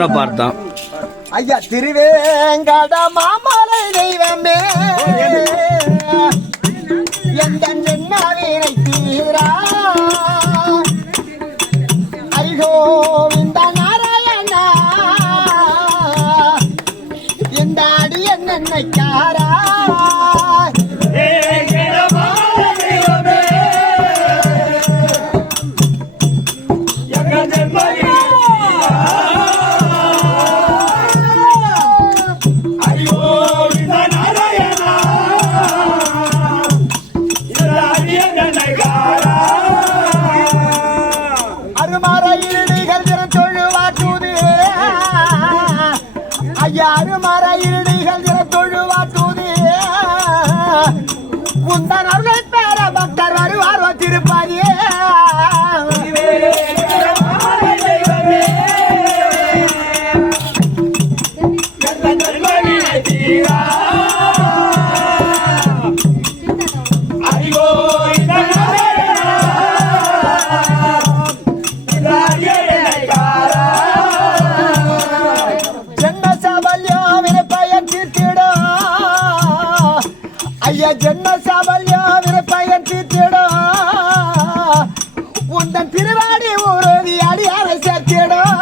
சொன்ன பார்த்தோம். ஐயா திருவேங்கட மாமலை தெய்வமே எந்த நன்னாவினை தீரா அரிகோவிந்த நாராயணா எந்த அடிய நன்மைக்காரா உந்தன் அருளை பெற பக்தர் வருவார் வச்சிருப்பாரே ஜென்ம சாபல்யாவின பயன் தீர்த்திடும் உந்தன் திருவாடி ஊரதி அடியாரை சேர்த்திடும்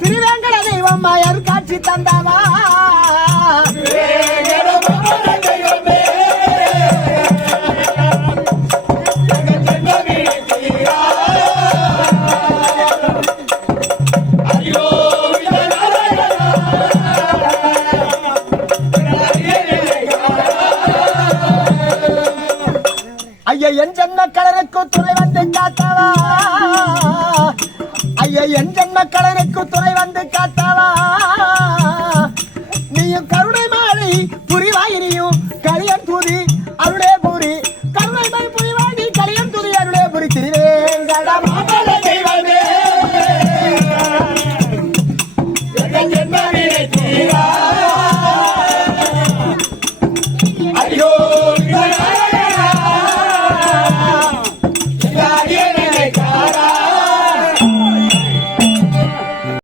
திருவேங்கட தெய்வம் மாயர் காட்சி தந்தாவா ஐயா என் ஜென்ம கடனுக்கு துணை வந்து காத்தவா ஐயா என் ஜென்ம கடனுக்கு துணை வந்து காத்தவா நீயும் கருணை மாறி புரிவாயினியும் கலியன் தூதி அருளே பூரி கருணை மாறி புரிவாணி கலியன் தூதி அருளே பூரி திருவேங்கடம்